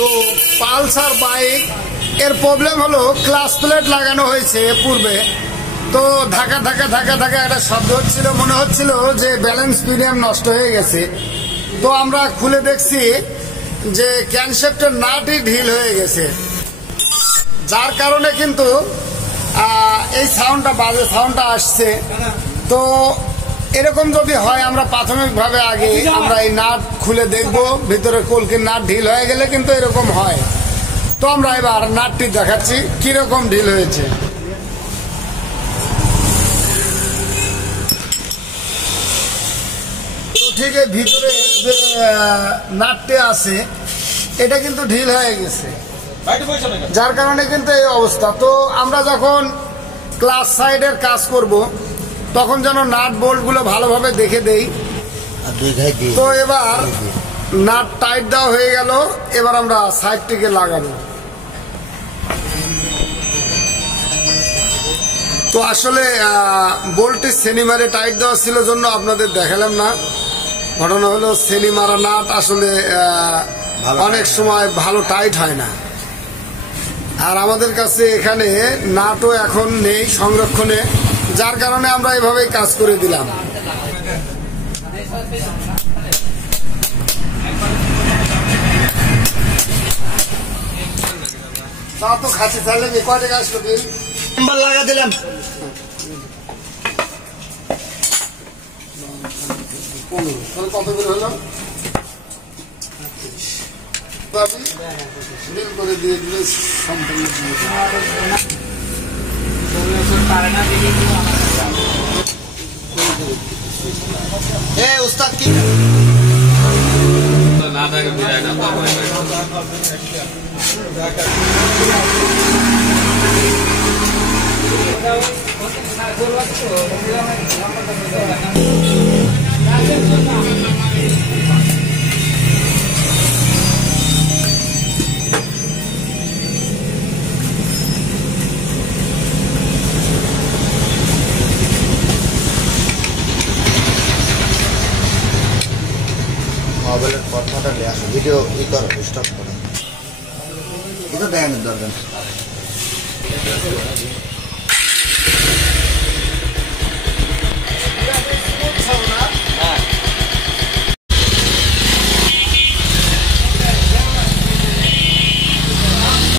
তো Pulsar bike এর problem হলো ক্লাচ প্লেট লাগানো হয়েছে পূর্বে, তো ধাক্কা ধাক্কা ধাক্কা ধাক্কা একটা শব্দ হচ্ছিল, মনে হচ্ছিল যে ব্যালেন্স পিনিয়াম নষ্ট হয়ে গেছে। তো আমরা খুলে দেখছি যে ক্যানশেফটের নাটই ঢিল হয়ে গেছে, যার কারণে কিন্তু এই সাউন্ডটা, বাজে সাউন্ডটা আসছে। তো এরকম যদি হয়, আমরা প্রাথমিকভাবে আগে আমরা এই নাট খুলে দেখব, ভিতরে কলকির নাট ঢিল হয়ে গেলে কিন্তু এরকম হয়। তো আমরা এবার নাটটি দেখাচ্ছি কিরকম ঢিল হয়েছে। তো ঠিক এই ভিতরে যে নাটটি আছে এটা কিন্তু ঢিল হয়ে গেছে, যার কারণে কিন্তু এই অবস্থা। তো আমরা যখন ক্লাস সাইডের কাজ করব তখন যেন নাট বোল্ট গুলো ভালোভাবে দেখে দেই। তো এবার নাট টাইট দেওয়া হয়ে গেল, এবার আমরা সাইডটিকে লাগাবো। তো আসলে বোল্টটি সেনিমারে টাইট দেওয়া ছিল জন্য আপনাদের দেখালাম না। ঘটনা হলো সেনিমারা নাট আসলে অনেক সময় ভালো টাইট হয় না, আর আমাদের কাছে এখানে নাটও এখন নেই সংরক্ষণে, যার কারণে আমরা এভাবেই কাজ করে দিলাম। তো খাচ্ছি তাহলে কয় টাকা আসলো বিল? লাগা দিলাম কত বিল হলো? বিল করে দিয়ে দিলে সম্পূর্ণ উস্তাদ কি না থাকে মোবাইলের কথাটা নিয়ে আসো, ভিডিও ই করো, স্টপ করো, এটা দেখানোর দরকার।